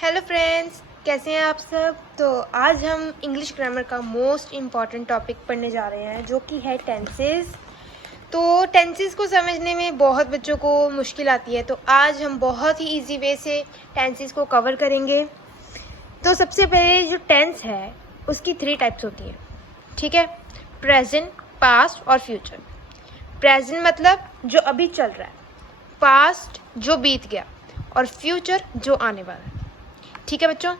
Hello friends, कैसे हैं आप सब। तो आज हम इंग्लिश ग्रामर का मोस्ट इम्पॉर्टेंट टॉपिक पढ़ने जा रहे हैं, जो कि है टेंसेस। तो टेंसेस को समझने में बहुत बच्चों को मुश्किल आती है, तो आज हम बहुत ही इजी वे से टेंसेस को कवर करेंगे। तो सबसे पहले जो टेंस है उसकी 3 टाइप्स होती हैं, ठीक है। प्रेजेंट, पास्ट और फ्यूचर। प्रेजेंट मतलब जो अभी चल रहा है, पास्ट जो बीत गया और फ्यूचर जो आने वाला है, ठीक है बच्चों।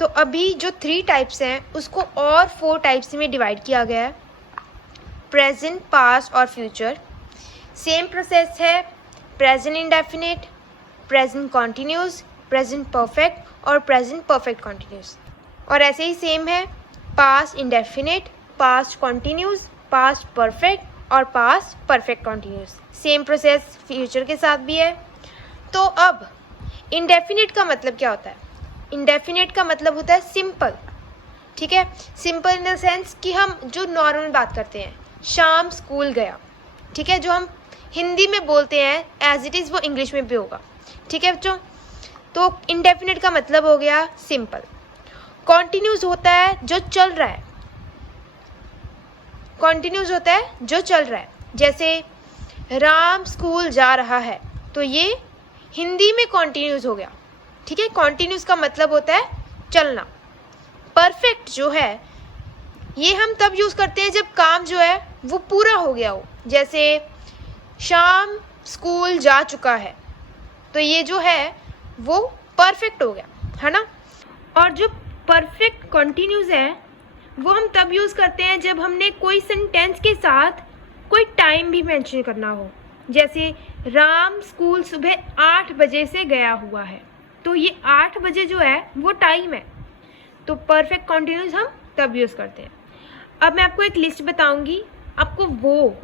तो अभी जो 3 टाइप्स हैं उसको और 4 टाइप्स में डिवाइड किया गया है, प्रेजेंट, पास्ट और फ्यूचर। सेम प्रोसेस है, present indefinite, present continuous, present perfect और प्रेजेंट परफेक्ट कॉन्टिन्यूस। और ऐसे ही सेम है past indefinite, past continuous, past perfect और past perfect continuous. Same process future के साथ भी है। तो अब इंडेफिनिट का मतलब क्या होता है? इंडेफिनिट का मतलब होता है सिंपल, ठीक है। सिंपल इन द सेंस कि हम जो नॉर्मल बात करते हैं, शाम स्कूल गया, ठीक है, जो हम हिंदी में बोलते हैं एज इट इज़ वो इंग्लिश में भी होगा, ठीक है बच्चों। तो इंडेफिनिट का मतलब हो गया सिंपल। कॉन्टिन्यूस होता है जो चल रहा है, कॉन्टिन्यूस होता है जो चल रहा है। जैसे राम स्कूल जा रहा है, तो ये हिंदी में कॉन्टिन्यूस हो गया, ठीक है। कॉन्टिन्यूस का मतलब होता है चलना। परफेक्ट जो है ये हम तब यूज़ करते हैं जब काम जो है वो पूरा हो गया हो। जैसे शाम स्कूल जा चुका है, तो ये जो है वो परफेक्ट हो गया, है ना। और जो परफेक्ट कॉन्टिन्यूस है वो हम तब यूज़ करते हैं जब हमने कोई सेंटेंस के साथ कोई टाइम भी मेंशन करना हो। जैसे राम स्कूल सुबह 8 बजे से गया हुआ है, तो ये 8 बजे जो है वो टाइम है, तो परफेक्ट कॉन्टिन्यूस हम तब यूज़ करते हैं। अब मैं आपको एक लिस्ट बताऊंगी, आपको वो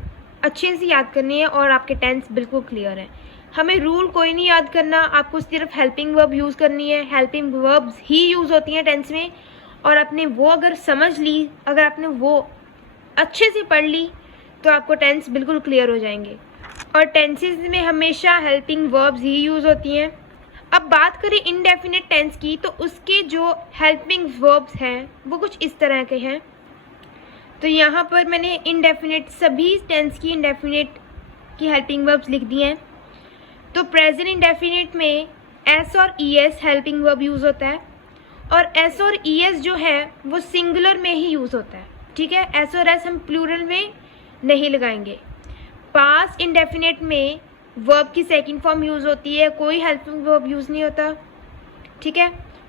अच्छे से याद करनी है और आपके टेंस बिल्कुल क्लियर है। हमें रूल कोई नहीं याद करना, आपको सिर्फ हेल्पिंग वर्ब यूज़ करनी है। हेल्पिंग वर्ब्स ही यूज़ होती हैं टेंस में, और आपने वो अगर समझ ली, अगर आपने वो अच्छे से पढ़ ली, तो आपको टेंस बिल्कुल क्लियर हो जाएंगे। और टेंसेस में हमेशा हेल्पिंग वर्ब्स ही यूज़ होती हैं। अब बात करें इनडेफिनिट टेंस की, तो उसके जो हेल्पिंग वर्ब्स हैं वो कुछ इस तरह के हैं। तो यहाँ पर मैंने इनडेफिनिट सभी टेंस की इनडेफिनिट की हेल्पिंग वर्ब्स लिख दी हैं। तो प्रेजेंट इंडेफिनिट में एस और E S helping verb use होता है, और एस और ई एस जो है वो सिंगुलर में ही यूज़ होता है, ठीक है। एस और एस हम प्लूरल में नहीं लगाएंगे। पास्ट इंडेफिनिट में वर्ब की सेकंड फॉर्म यूज़ होती है, कोई हेल्पिंग वर्ब यूज़ नहीं होता, ठीक है।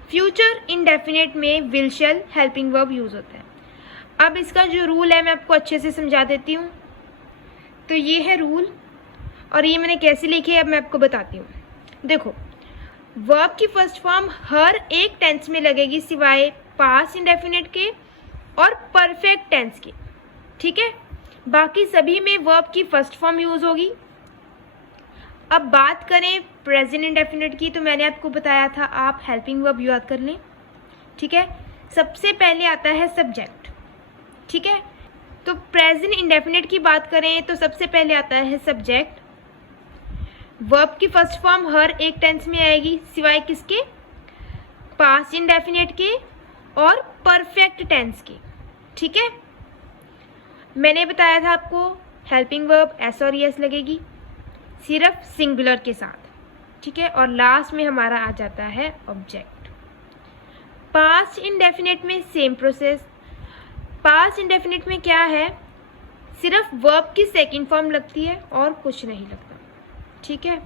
फ्यूचर इंडेफिनिट में will shall helping verb use होता है। अब इसका जो रूल है मैं आपको अच्छे से समझा देती हूँ। तो ये है रूल, और ये मैंने कैसे लिखे है अब मैं आपको बताती हूँ। देखो, वर्ब की फर्स्ट फॉर्म हर एक टेंस में लगेगी सिवाय पास्ट इंडेफिनिट के और परफेक्ट टेंस के, ठीक है। बाकी सभी में वर्ब की फर्स्ट फॉर्म यूज़ होगी। अब बात करें प्रेजेंट इंडेफिनिट की, तो मैंने आपको बताया था आप हेल्पिंग वर्ब याद कर लें, ठीक है। सबसे पहले आता है सब्जेक्ट, ठीक है। तो प्रेजेंट इंडेफिनिट की बात करें तो सबसे पहले आता है सब्जेक्ट। वर्ब की फर्स्ट फॉर्म हर एक टेंस में आएगी सिवाय किसके? पास्ट इंडेफिनिट के और परफेक्ट टेंस के, ठीक है। मैंने बताया था आपको हेल्पिंग वर्ब एस और एस लगेगी सिर्फ सिंगुलर के साथ, ठीक है। और लास्ट में हमारा आ जाता है ऑब्जेक्ट। पास्ट इंडेफिनिट में सेम प्रोसेस। पास्ट इंडेफिनिट में क्या है, सिर्फ वर्ब की सेकंड फॉर्म लगती है और कुछ नहीं लगता, ठीक है।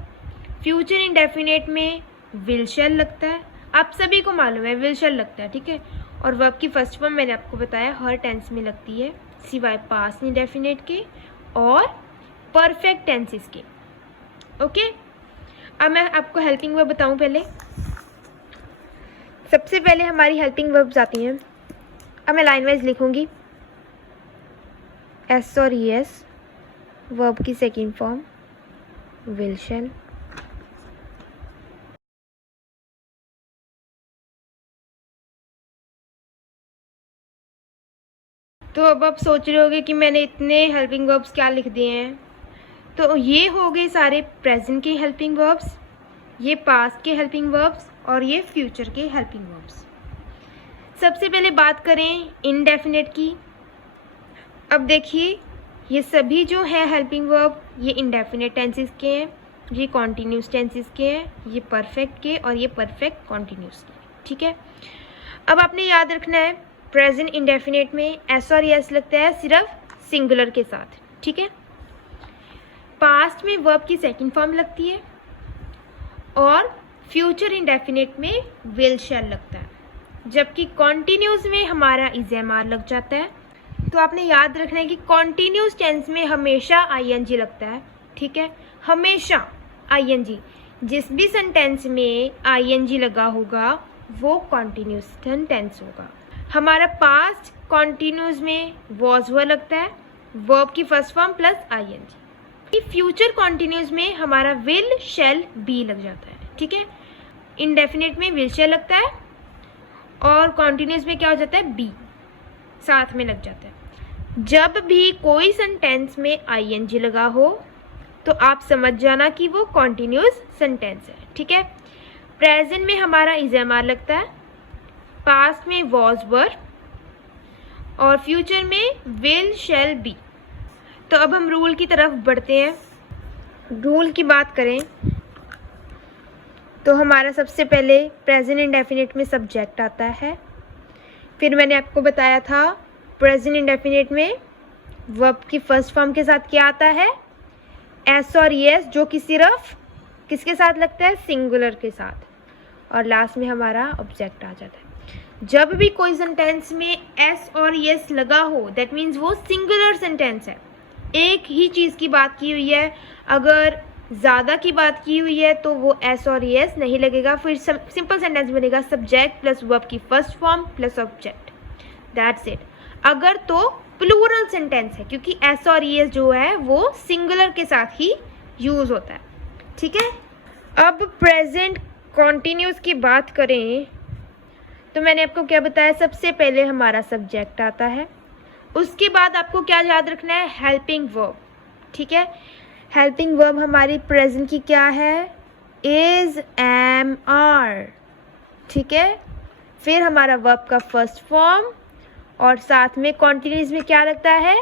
फ्यूचर इंडेफिनिट में विल शैल लगता है, आप सभी को मालूम है विल शैल लगता है, ठीक है। और वर्ब की फर्स्ट फॉर्म मैंने आपको बताया हर टेंस में लगती है सिवाय पास्ट इंडेफिनिट के और परफेक्ट टेंसेस के, ओके। अब मैं आपको हेल्पिंग वर्ब बताऊं। पहले सबसे पहले हमारी हेल्पिंग वर्ब्स आती हैं। अब मैं लाइन वाइज लिखूंगी। एस और ई एस, वर्ब की सेकंड फॉर्म विल शैल, तो अब आप सोच रहे होगे कि मैंने इतने हेल्पिंग वर्ब्स क्या लिख दिए हैं। तो ये हो गए सारे प्रेजेंट के हेल्पिंग वर्ब्स, ये पास्ट के हेल्पिंग वर्ब्स और ये फ्यूचर के हेल्पिंग वर्ब्स। सबसे पहले बात करें इंडेफिनेट की। अब देखिए ये सभी जो है हेल्पिंग वर्ब ये इंडेफिनेट टेंसेस के हैं, ये कॉन्टिन्यूस टेंसेस के हैं, ये परफेक्ट के और ये परफेक्ट कॉन्टिन्यूस के। ठीक है, अब आपने याद रखना है प्रेजेंट इंडेफिनेट में एस और यस लगता है सिर्फ सिंगुलर के साथ। ठीक है, पास्ट में वर्ब की सेकंड फॉर्म लगती है और फ्यूचर इंडेफिनेट में विल शैल लगता है, जबकि कॉन्टिन्यूस में हमारा इज़ लग जाता है। तो आपने याद रखना है कि कॉन्टिन्यूस टेंस में हमेशा आईएनजी लगता है। ठीक है, हमेशा आईएनजी। जिस भी सेंटेंस में आईएनजी लगा होगा वो कॉन्टिन्यूस टेंस होगा। हमारा पास्ट कॉन्टिन्यूस में वॉज हुआ लगता है, वर्ब की first form plus ING. Future continuous में हमारा विल शैल बी लग जाता है। ठीक है, इंडेफिनेट में विल शैल लगता है और कॉन्टिन्यूस में क्या हो जाता है, बी साथ में लग जाता है। जब भी कोई सेंटेंस में आईएनजी लगा हो तो आप समझ जाना कि वो कॉन्टिन्यूस सेंटेंस है। ठीक है, प्रेजेंट में हमारा इज़ लगता है, पास्ट में वॉज वर और फ्यूचर में विल शैल बी। तो अब हम रूल की तरफ बढ़ते हैं। रूल की बात करें तो हमारा सबसे पहले प्रेजेंट इंडेफिनिट में सब्जेक्ट आता है। फिर मैंने आपको बताया था प्रेजेंट इंडेफिनिट में वर्ब की फर्स्ट फॉर्म के साथ क्या आता है, एस और यस, जो कि सिर्फ किसके साथ लगता है, सिंगुलर के साथ, और लास्ट में हमारा ऑब्जेक्ट आ जाता है। जब भी कोई सेंटेंस में एस और यस लगा हो दैट मीन्स वो सिंगुलर सेंटेंस है, एक ही चीज़ की बात की हुई है। अगर ज़्यादा की बात की हुई है तो वो एस और यस नहीं लगेगा, फिर सिंपल सेंटेंस बनेगा सब्जेक्ट प्लस वर्ब की first form plus object, that's it. अगर तो प्लूरल सेंटेंस है, क्योंकि एस और यस जो है वो सिंगुलर के साथ ही यूज़ होता है। ठीक है, अब प्रेजेंट कॉन्टिन्यूस की बात करें तो मैंने आपको क्या बताया, सबसे पहले हमारा सब्जेक्ट आता है, उसके बाद आपको क्या याद रखना है, हेल्पिंग वर्ब। ठीक है, हेल्पिंग वर्ब हमारी प्रेजेंट की क्या है, इज, एम, आर। ठीक है, फिर हमारा वर्ब का फर्स्ट फॉर्म और साथ में कॉन्टिन्यूस में क्या लगता है,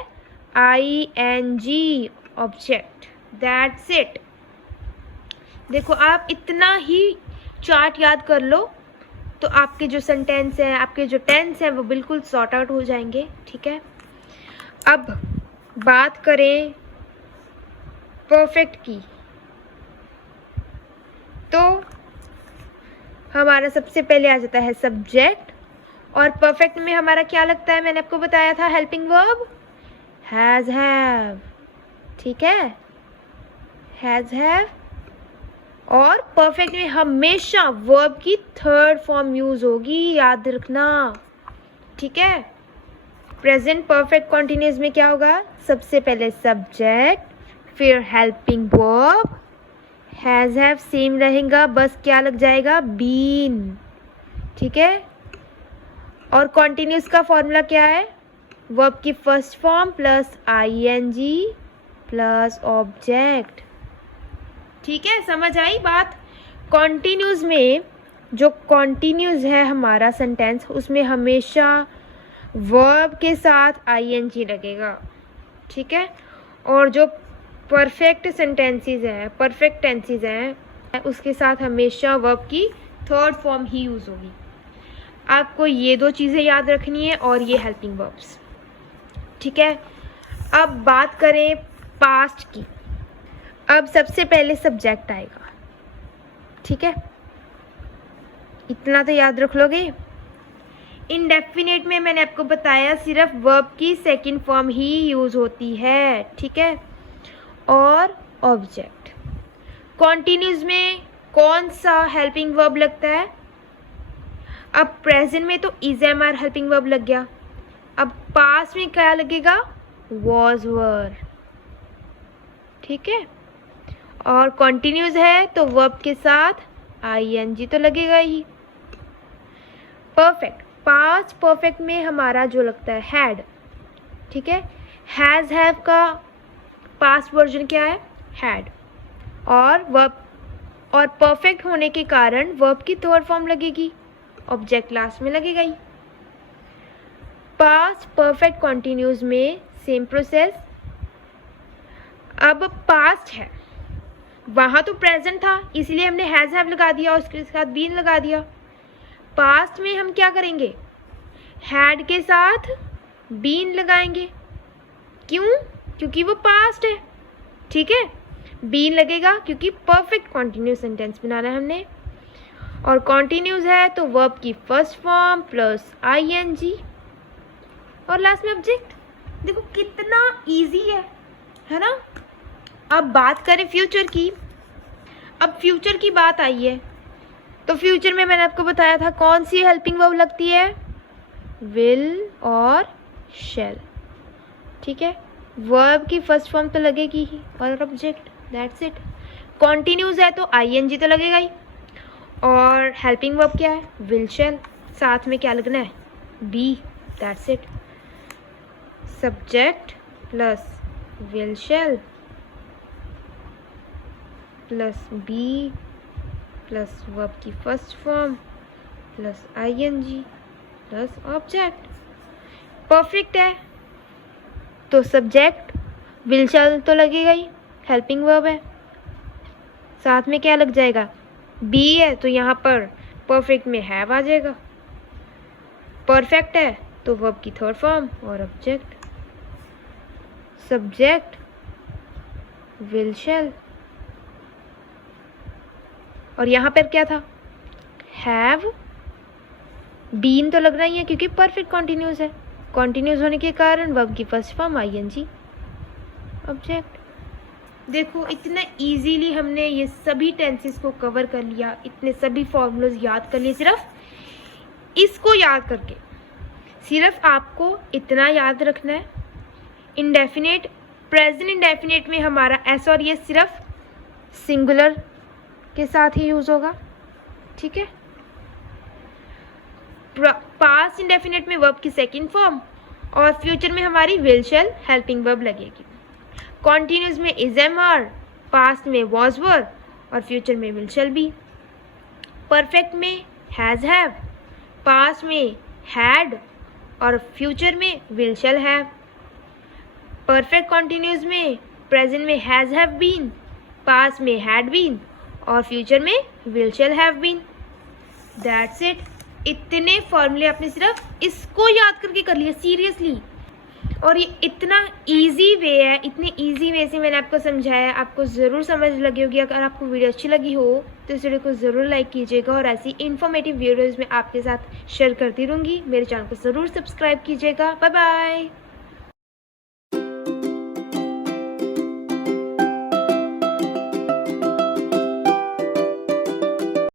I N G, object, that's it. देखो आप इतना ही चार्ट याद कर लो तो आपके जो सेंटेंस है, आपके जो टेंस है वो बिल्कुल सॉर्ट आउट हो जाएंगे। ठीक है, अब बात करें परफेक्ट की तो हमारा सबसे पहले आ जाता है सब्जेक्ट, और परफेक्ट में हमारा क्या लगता है, मैंने आपको बताया था हेल्पिंग वर्ब हैज़, हैव। ठीक है, हैज़, हैव, और परफेक्ट में हमेशा वर्ब की थर्ड फॉर्म यूज होगी, याद रखना। ठीक है, प्रेजेंट परफेक्ट कॉन्टिन्यूस में क्या होगा, सबसे पहले सब्जेक्ट फिर helping verb, has, have same रहेगा, बस क्या लग जाएगा, बीन। ठीक है, और कॉन्टिन्यूस का फॉर्मूला क्या है, वर्ब की first form plus ING plus object. ठीक है, समझ आई बात। कॉन्टिन्यूस में जो कॉन्टिन्यूस है हमारा सेंटेंस, उसमें हमेशा वर्ब के साथ आईएनजी लगेगा। ठीक है, और जो परफेक्ट सेंटेंसेस हैं, परफेक्ट टेंसेस हैं, उसके साथ हमेशा वर्ब की थर्ड फॉर्म ही यूज़ होगी। आपको ये दो चीज़ें याद रखनी है और ये हेल्पिंग वर्ब्स। ठीक है, अब बात करें पास्ट की। अब सबसे पहले सब्जेक्ट आएगा। ठीक है, इतना तो याद रख लोगे। इंडेफिनेट में मैंने आपको बताया सिर्फ वर्ब की सेकंड फॉर्म ही यूज़ होती है। ठीक है, और ऑब्जेक्ट। कॉन्टिन्यूस में कौन सा हेल्पिंग वर्ब लगता है, अब प्रेजेंट में तो is, am, are helping verb लग गया, अब पास्ट में क्या लगेगा, वॉज, वर। ठीक है, और कॉन्टिन्यूस है तो वर्ब के साथ आईएनजी तो लगेगा ही। परफेक्ट, पास्ट परफेक्ट में हमारा जो लगता है हैड। ठीक है, हैज़, हैव का पास्ट वर्जन क्या है, हैड, और वर्ब और परफेक्ट होने के कारण वर्ब की थर्ड फॉर्म लगेगी, ऑब्जेक्ट लास्ट में लगेगा ही। पास्ट परफेक्ट कॉन्टिन्यूज में सेम प्रोसेस। अब पास्ट है, वहाँ तो प्रेजेंट था इसलिए हमने हैज़ हैव लगा दिया और उसके साथ बीन लगा दिया। पास्ट में हम क्या करेंगे, हैड के साथ बीन लगाएंगे। क्यों? क्योंकि वो पास्ट है, ठीक है। बीन लगेगा क्योंकि परफेक्ट कॉन्टिन्यूस सेंटेंस बनाना है हमने, और कॉन्टिन्यूस है तो वर्ब की फर्स्ट फॉर्म प्लस आईएनजी और लास्ट में ऑब्जेक्ट। देखो कितना इजी है ना। अब बात करें फ्यूचर की। अब फ्यूचर की बात आई है तो फ्यूचर में मैंने आपको बताया था कौन सी हेल्पिंग वर्ब लगती है, विल और शैल, ठीक है। वर्ब की फर्स्ट फॉर्म तो लगेगी ही और ऑब्जेक्ट, दैट्स इट। कॉन्टिन्यूस है तो आईएनजी तो लगेगा ही, और हेल्पिंग वर्ब क्या है, विल शैल, साथ में क्या लगना है, B, that's it. Subject plus will shall plus B plus verb की first form plus ING plus object. Perfect है तो सब्जेक्ट विल शैल तो लगेगा ही, हेल्पिंग वर्ब है, साथ में क्या लग जाएगा, बी है तो यहाँ पर परफेक्ट में हैव आ जाएगा। परफेक्ट है तो वर्ब की थर्ड फॉर्म और ऑब्जेक्ट। सब्जेक्ट विल शैल, और यहाँ पर क्या था, हैव, बीन तो लगना ही है क्योंकि परफेक्ट कॉन्टिन्यूस है, कॉन्टिन्यूस होने के कारण वर्ब की फर्स्ट फॉर्म आईएनजी, ऑब्जेक्ट। देखो इतना इजीली हमने ये सभी टेंसेस को कवर कर लिया, इतने सभी फॉर्मूलाज याद कर लिए सिर्फ इसको याद करके। सिर्फ आपको इतना याद रखना है, इंडेफिनेट, प्रेजेंट इंडेफिनेट में हमारा एस और ये सिर्फ सिंगुलर के साथ ही यूज होगा, ठीक है। पास्ट इंडेफिनेट में वर्ब की सेकंड फॉर्म, और फ्यूचर में हमारी विल शैल हेल्पिंग वर्ब लगेगी। कॉन्टिन्यूस में इज एम आर, पास्ट में वॉज वर और फ्यूचर में विल शैल बी। परफेक्ट में हैज हैव, पास्ट में हैड और फ्यूचर में will shall have. Perfect continuous में प्रेजेंट में हैज हैव बीन, पास्ट में हैड बीन और फ्यूचर में will shall have been, that's it. इतने फॉर्मूले आपने सिर्फ इसको याद करके कर लिया, सीरियसली। और ये इतना इजी वे है, इतने इजी वे से मैंने आपको समझाया, आपको ज़रूर समझ लगी होगी। अगर आपको वीडियो अच्छी लगी हो तो इस वीडियो को ज़रूर लाइक कीजिएगा, और ऐसी इन्फॉर्मेटिव वीडियोज़ मैं आपके साथ शेयर करती रहूँगी। मेरे चैनल को ज़रूर सब्सक्राइब कीजिएगा। Bye bye.